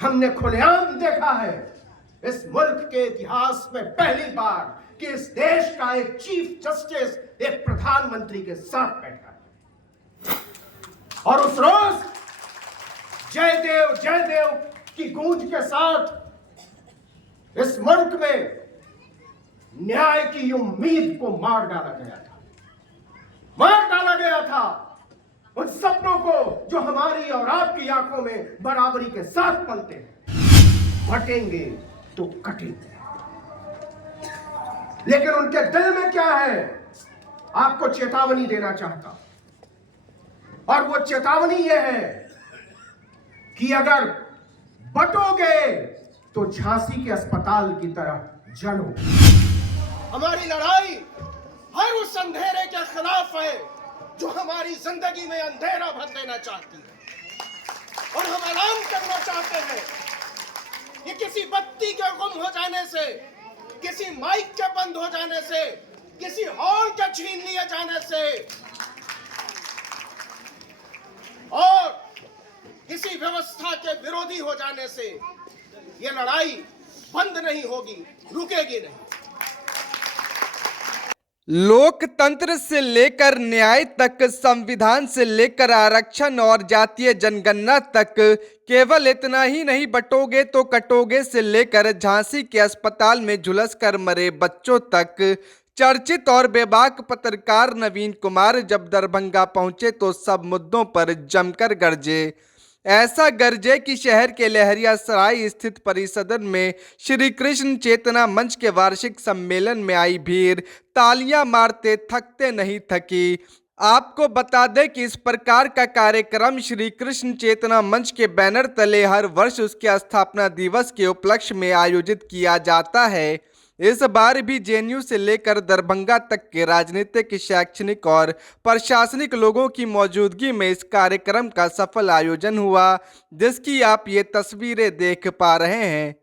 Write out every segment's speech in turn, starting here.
हमने खुलेआम देखा है इस मुल्क के इतिहास में पहली बार कि इस देश का एक चीफ जस्टिस एक प्रधानमंत्री के साथ बैठा है और उस रोज जय देव की गूंज के साथ इस मुल्क में न्याय की उम्मीद को मार डाला गया था उन सपनों को जो हमारी और आपकी आंखों में बराबरी के साथ पलते हैं। फटेंगे तो कटेंगे, लेकिन उनके दिल में क्या है आपको चेतावनी देना चाहता, और वो चेतावनी ये है कि अगर बटोगे तो झांसी के अस्पताल की तरह जलो। हमारी लड़ाई हर उस अंधेरे के खिलाफ है जो हमारी जिंदगी में अंधेरा भर देना चाहती है, और हम ऐलान करना चाहते हैं कि किसी बत्ती के गुम हो जाने से, किसी माइक के बंद हो जाने से, किसी हॉल के छीन लिए जाने से और किसी व्यवस्था के विरोधी हो जाने से ये लड़ाई बंद नहीं होगी, रुकेगी नहीं। लोकतंत्र से लेकर न्याय तक, संविधान से लेकर आरक्षण और जातीय जनगणना तक, केवल इतना ही नहीं, बटोगे तो कटोगे से लेकर झांसी के अस्पताल में झुलस कर मरे बच्चों तक। चर्चित और बेबाक पत्रकार नवीन कुमार जब दरभंगा पहुंचे तो सब मुद्दों पर जमकर गरजे। ऐसा गरजे कि शहर के लहरियासराय स्थित परिसदन में श्री कृष्ण चेतना मंच के वार्षिक सम्मेलन में आई भीड़ तालियां मारते थकते नहीं थकी। आपको बता दें कि इस प्रकार का कार्यक्रम श्री कृष्ण चेतना मंच के बैनर तले हर वर्ष उसके स्थापना दिवस के उपलक्ष्य में आयोजित किया जाता है। इस बार भी जेएनयू से लेकर दरभंगा तक के राजनीतिक, शैक्षणिक और प्रशासनिक लोगों की मौजूदगी में इस कार्यक्रम का सफल आयोजन हुआ, जिसकी आप ये तस्वीरें देख पा रहे हैं।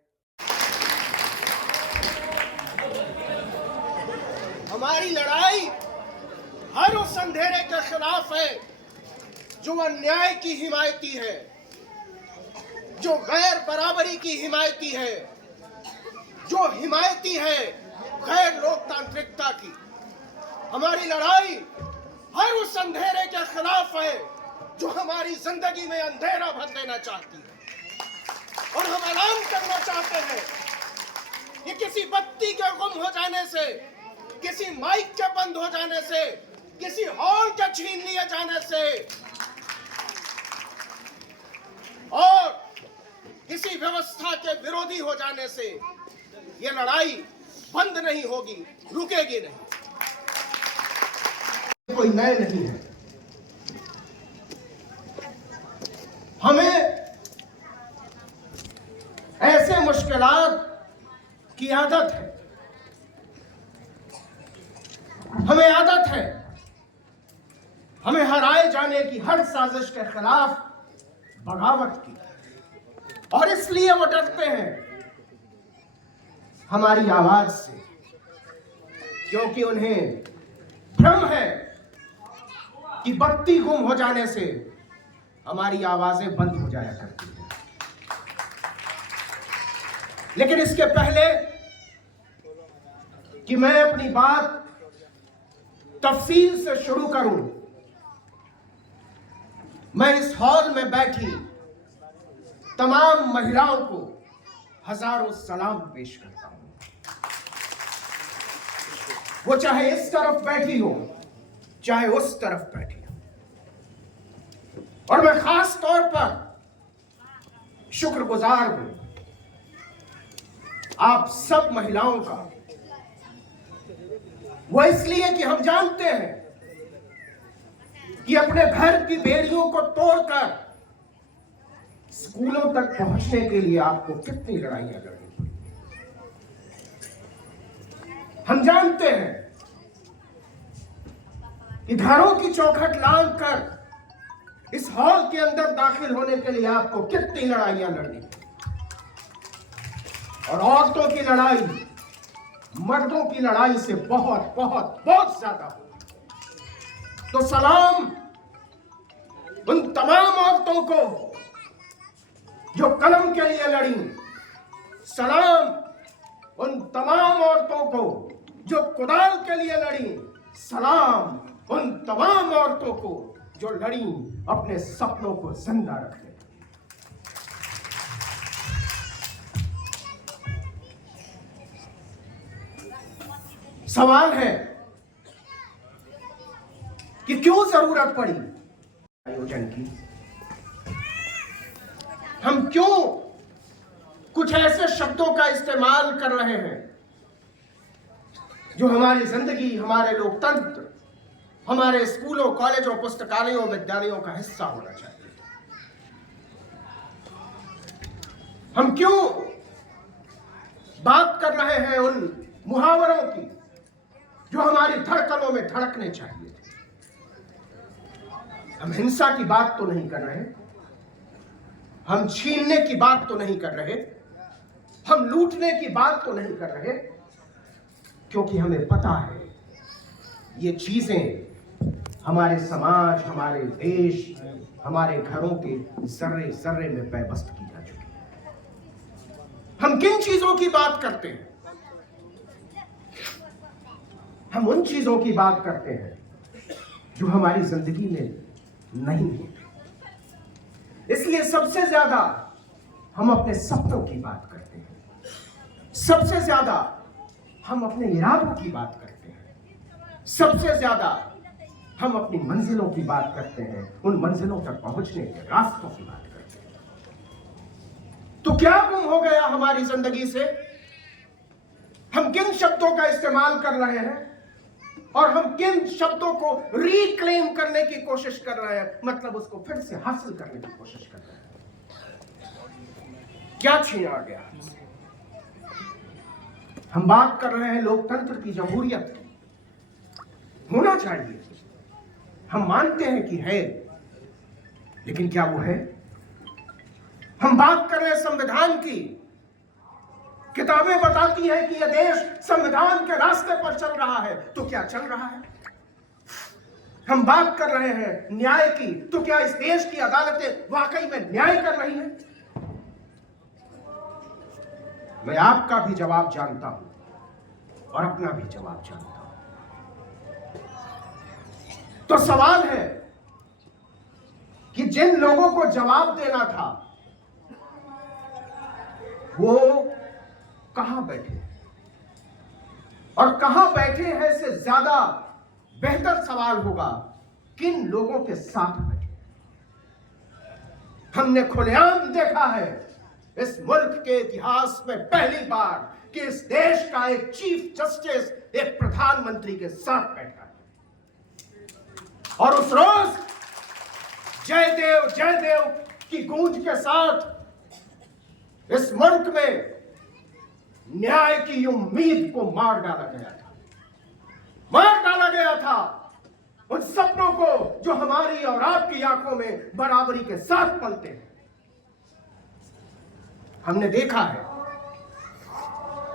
हमारी लड़ाई हर उस अंधेरे के खिलाफ है जो अन्याय की हिमायती है, जो गैर बराबरी की हिमायती है, जो हिमायती है गैर लोकतांत्रिकता की। हमारी लड़ाई हर उस अंधेरे के खिलाफ है जो हमारी जिंदगी में अंधेरा भर देना चाहती है, और हम ऐलान करना चाहते हैं कि किसी बत्ती के गुम हो जाने से, किसी माइक के बंद हो जाने से, किसी हॉल के छीन लिए जाने से और किसी व्यवस्था के विरोधी हो जाने से ये लड़ाई बंद नहीं होगी, रुकेगी नहीं। कोई नए नहीं है, हमें ऐसे मुश्किलात की आदत है, हमें आदत है हमें हराए जाने की, हर साजिश के खिलाफ बगावत की, और इसलिए वो डरते हैं हमारी आवाज से, क्योंकि उन्हें भ्रम है कि बत्ती गुम हो जाने से हमारी आवाजें बंद हो जाया करती हैं। लेकिन इसके पहले कि मैं अपनी बात तफसील से शुरू करूं, मैं इस हॉल में बैठी तमाम महिलाओं को हजारों सलाम पेश करता हूं। वो चाहे इस तरफ बैठी हो, चाहे उस तरफ बैठी हो, और मैं खास तौर पर शुक्रगुजार हूं आप सब महिलाओं का। वो इसलिए कि हम जानते हैं कि अपने घर की बेड़ियों को तोड़कर स्कूलों तक पहुंचने के लिए आपको कितनी लड़ाइयां लड़नी पड़ी। हम जानते हैं कि घरों की चौखट लांघ कर इस हॉल के अंदर दाखिल होने के लिए आपको कितनी लड़ाइयां लड़नी पड़ी, और औरतों की लड़ाई मर्दों की लड़ाई से बहुत बहुत बहुत ज्यादा हो। तो सलाम उन तमाम औरतों को जो कलम के लिए लड़ी। सलाम उन तमाम औरतों को जो कुदाल के लिए लड़ी। सलाम उन तमाम औरतों को जो लड़ी अपने सपनों को जिंदा रखने। सवाल है कि क्यों जरूरत पड़ी आयोजन की। हम क्यों कुछ ऐसे शब्दों का इस्तेमाल कर रहे हैं जो हमारी जिंदगी, हमारे लोकतंत्र, हमारे स्कूलों, कॉलेजों, पुस्तकालयों, विद्यालयों का हिस्सा होना चाहिए। हम क्यों बात कर रहे हैं उन मुहावरों की जो हमारी धड़कनों में धड़कने चाहिए। हम हिंसा की बात तो नहीं कर रहे, हम छीनने की बात तो नहीं कर रहे, हम लूटने की बात तो नहीं कर रहे, क्योंकि हमें पता है ये चीजें हमारे समाज, हमारे देश, हमारे घरों के जर्रे जर्रे में पैबस्त की जा चुकी है। हम किन चीजों की बात करते हैं? हम उन चीजों की बात करते हैं जो हमारी जिंदगी में नहीं होती। इसलिए सबसे ज्यादा हम अपने सपनों की बात करते हैं, सबसे ज्यादा हम अपने इरादों की बात करते हैं, सबसे ज्यादा हम अपनी मंजिलों की बात करते हैं, उन मंजिलों तक पहुंचने के रास्तों की बात करते हैं। तो क्या गुम हो गया हमारी जिंदगी से? हम किन शब्दों का इस्तेमाल कर रहे हैं और हम किन शब्दों को रिक्लेम करने की कोशिश कर रहे हैं, मतलब उसको फिर से हासिल करने की कोशिश कर रहे हैं। क्या छीना गया? हम बात कर रहे हैं लोकतंत्र की, जमहूरियत की। होना चाहिए, हम मानते हैं कि है, लेकिन क्या वो है? हम बात कर रहे हैं संविधान की। किताबें बताती हैं कि यह देश संविधान के रास्ते पर चल रहा है, तो क्या चल रहा है? हम बात कर रहे हैं न्याय की, तो क्या इस देश की अदालतें वाकई में न्याय कर रही हैं? मैं आपका भी जवाब जानता हूं और अपना भी जवाब जानता हूं। तो सवाल है कि जिन लोगों को जवाब देना था वो कहां बैठे, और कहां बैठे हैं से ज्यादा बेहतर सवाल होगा किन लोगों के साथ बैठे। हमने खुलेआम देखा है इस मुल्क के इतिहास में पहली बार कि इस देश का एक चीफ जस्टिस एक प्रधानमंत्री के साथ बैठा है, और उस रोज जय देव की गूंज के साथ इस मुल्क में न्याय की उम्मीद को मार डाला गया था, मार डाला गया था उन सपनों को जो हमारी और आपकी आंखों में बराबरी के साथ पलते हैं। हमने देखा है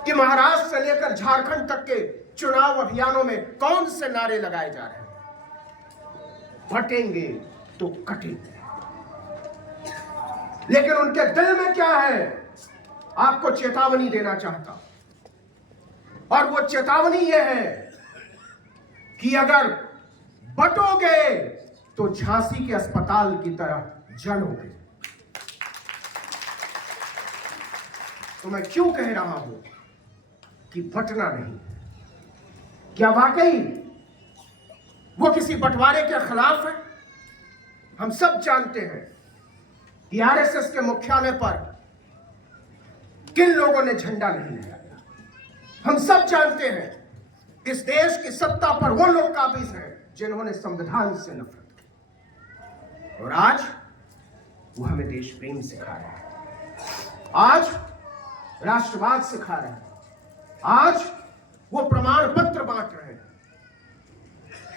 कि महाराष्ट्र से लेकर झारखंड तक के चुनाव अभियानों में कौन से नारे लगाए जा रहे हैं? बटेंगे तो कटेंगे। लेकिन उनके दिल में क्या है, आपको चेतावनी देना चाहता हूं, और वो चेतावनी यह है कि अगर बटोगे तो झांसी के अस्पताल की तरह जलोगे। तो मैं क्यों कह रहा हूं कि बटना नहीं? क्या वाकई वो किसी बंटवारे के खिलाफ है? हम सब जानते हैं कि आरएसएस के मुख्यालय पर किन लोगों ने झंडा नहीं लगाया। हम सब जानते हैं इस देश की सत्ता पर वो लोग काबिज हैं जिन्होंने संविधान से नफरत की, और आज वो हमें देश प्रेम सिखा रहे हैं, आज राष्ट्रवाद सिखा रहे हैं, आज वो प्रमाण पत्र बांट रहे हैं।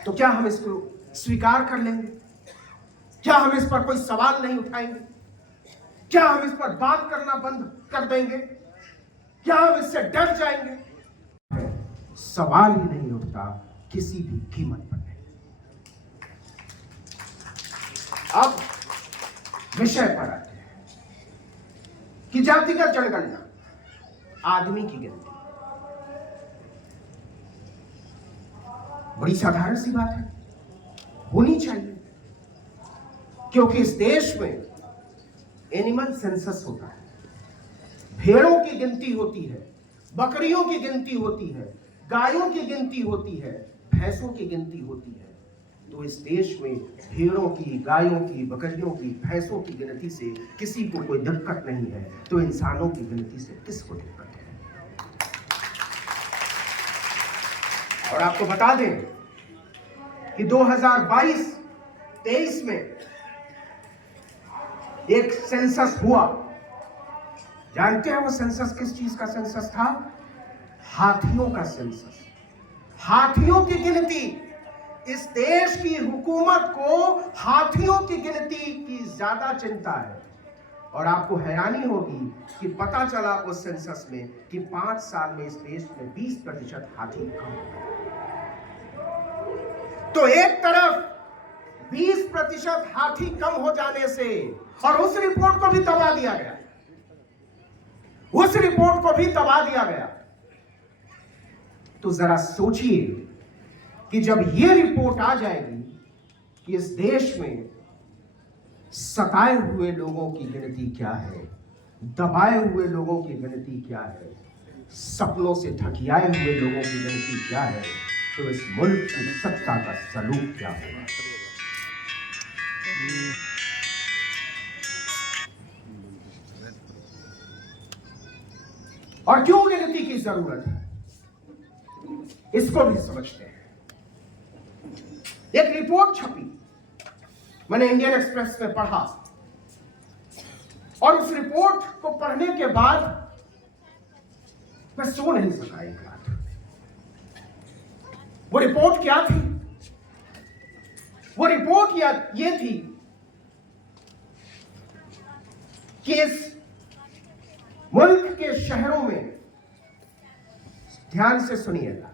तो क्या हम इसको स्वीकार कर लेंगे? क्या हम इस पर कोई सवाल नहीं उठाएंगे? क्या हम इस पर बात करना बंद कर देंगे? क्या हम इससे डर जाएंगे? सवाल ही नहीं उठता किसी भी कीमत पर नहीं। अब विषय पर आते हैं। कि जातिगत जनगणना आदमी की गिनती। बड़ी साधारण सी बात है, होनी चाहिए, क्योंकि इस देश में एनिमल सेंसस होता है, भेड़ों की गिनती होती है, बकरियों की गिनती होती है, गायों की गिनती होती है, भैंसों की गिनती होती है। तो इस देश में भेड़ों की, गायों की, बकरियों की, भैंसों की गिनती से किसी को कोई दिक्कत नहीं है, तो इंसानों की गिनती से किसको दिक्कत है? और आपको बता दें कि 2022-23 में एक सेंसस हुआ। जानते हैं वो सेंसस किस चीज का सेंसस था? हाथियों का सेंसस। हाथियों की गिनती। इस देश की हुकूमत को हाथियों की गिनती की ज्यादा चिंता है। और आपको हैरानी होगी कि पता चला उस सेंसस में कि 5 साल में इस देश में 20% हाथी कम हो गए। तो एक तरफ 20% हाथी कम हो जाने से, और उस रिपोर्ट को भी दबा दिया गया, उस रिपोर्ट को भी दबा दिया गया। तो जरा सोचिए कि जब यह रिपोर्ट आ जाएगी कि इस देश में सताए हुए लोगों की गिनती क्या है, दबाए हुए लोगों की गिनती क्या है, सपनों से ठकियाए हुए लोगों की गिनती क्या है, तो इस मुल्क की सत्ता का सलूक क्या होगा? और क्यों गिनती की जरूरत है, इसको भी समझते हैं। एक रिपोर्ट छपी, मैंने इंडियन एक्सप्रेस में पढ़ा, और उस रिपोर्ट को पढ़ने के बाद मैं सो नहीं सका एक रात। वो रिपोर्ट क्या थी? वो रिपोर्ट ये थी कि इस मुल्क के शहरों में, ध्यान से सुनिएगा,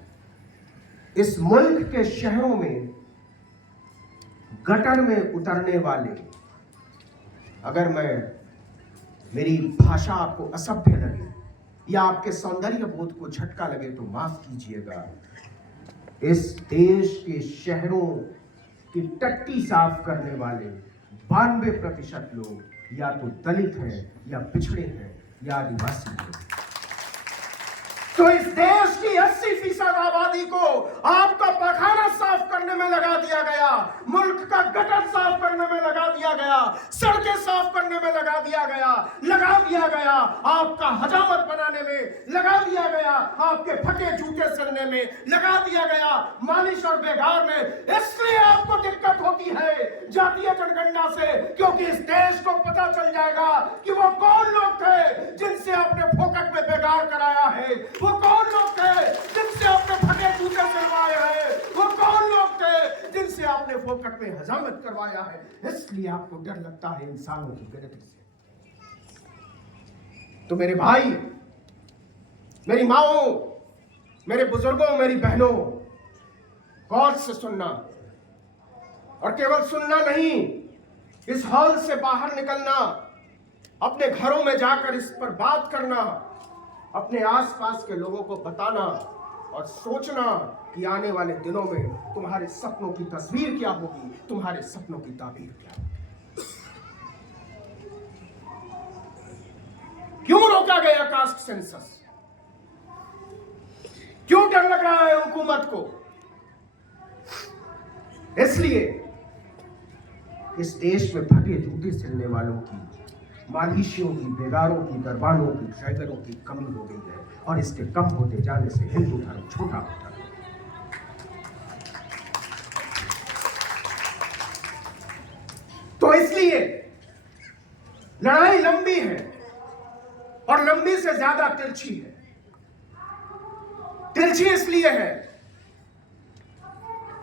इस मुल्क के शहरों में गटर में उतरने वाले, अगर मेरी भाषा आपको असभ्य लगे या आपके सौंदर्य बोध को झटका लगे तो माफ कीजिएगा, इस देश के शहरों की टट्टी साफ करने वाले 92% लोग या तो दलित हैं, या पिछड़े हैं, या आदिवासी हैं। तो इस देश की 80% आबादी को आपका पखाना साफ करने में लगा दिया गया, मुल्क का गटर साफ करने में लगा दिया गया, सड़कें साफ करने में लगा दिया गया, आपका हजामत बनाने में लगा दिया गया, आपके फटे जूते सिलने में लगा दिया गया, मालिश और बेगार में। इसलिए आपको दिक्कत होती है जातीय जनगणना से, क्योंकि इस देश को पता चल जाएगा कि वो कौन लोग थे जिनसे आपने फोकट में बेगार कराया है, वो कौन लोग थे जिनसे आपने फटे जूते सिलवाए हैं, वो कौन लोग थे जिनसे आपने फोकट में हजामत करवाया है। इसलिए आपको डर लगता है इंसानों की गिनती से। तो मेरे भाई, मेरी माओ, मेरे बुजुर्गों, मेरी बहनों, गौर से सुनना, और केवल सुनना नहीं, इस हॉल से बाहर निकलना, अपने घरों में जाकर इस पर बात करना, अपने आसपास के लोगों को बताना, और सोचना कि आने वाले दिनों में तुम्हारे सपनों की तस्वीर क्या होगी, तुम्हारे सपनों की ताबीर क्या होगी। क्यों रोका गया कास्ट सेंसस? क्यों डर लग रहा है हुकूमत को? इसलिए इस देश में फटे जूते सिलने वालों की, मालिशियों की, बेगारों की, दरबारों की, ड्राइवरों की कमी हो गई है, और इसके कम होते जाने से हिंदू धर्म छोटा होता है। तो इसलिए लड़ाई लंबी है, और लंबी से ज्यादा तिरछी है। तिरछी इसलिए है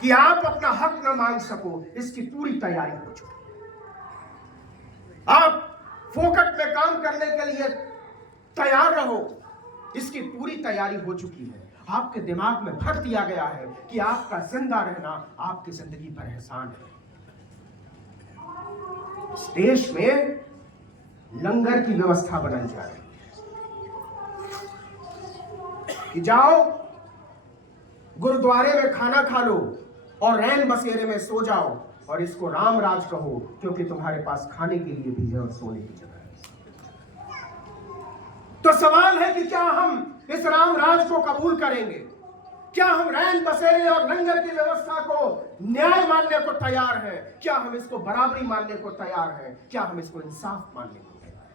कि आप अपना हक न मांग सको, इसकी पूरी तैयारी हो चुकी। आप फोकट में काम करने के लिए तैयार रहो, इसकी पूरी तैयारी हो चुकी है। आपके दिमाग में भर दिया गया है कि आपका जिंदा रहना आपकी जिंदगी पर एहसान है। इस देश में लंगर की व्यवस्था बनाई जा रही है कि जाओ गुरुद्वारे में खाना खा लो और रैन बसेरे में सो जाओ और इसको राम राज कहो, क्योंकि तुम्हारे पास खाने के लिए भी है और सोने की जगह है। तो सवाल है कि क्या हम इस राम राज को कबूल करेंगे? क्या हम रैन बसेरे और लंगर की व्यवस्था को न्याय मानने को तैयार हैं? क्या हम इसको बराबरी मानने को तैयार हैं? क्या हम इसको इंसाफ मानने को तैयार हैं?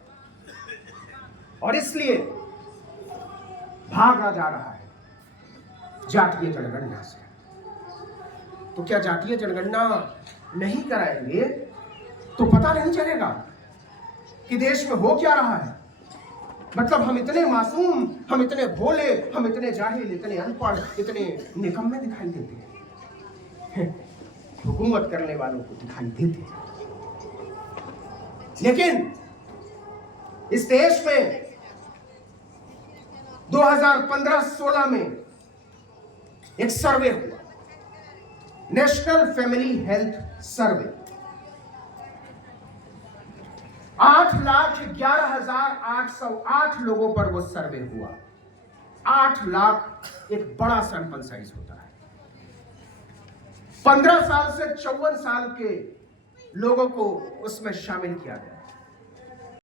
और इसलिए भागा जा रहा है जातीय जनगणना से। तो क्या जातीय जनगणना नहीं कराएंगे तो पता नहीं चलेगा कि देश में हो क्या रहा है। मतलब हम इतने मासूम, हम इतने भोले, हम इतने जाहिल, इतने अनपढ़, इतने निकम्मे दिखाई देते हैं। हुकूमत करने वालों को दिखाई देते हैं। लेकिन इस देश में 2015-16 में एक सर्वे हुआ, नेशनल फैमिली हेल्थ सर्वे। 8,11,808 लोगों पर वो सर्वे हुआ। 8 लाख एक बड़ा सैंपल साइज होता है। 15 साल से 54 साल के लोगों को उसमें शामिल किया गया।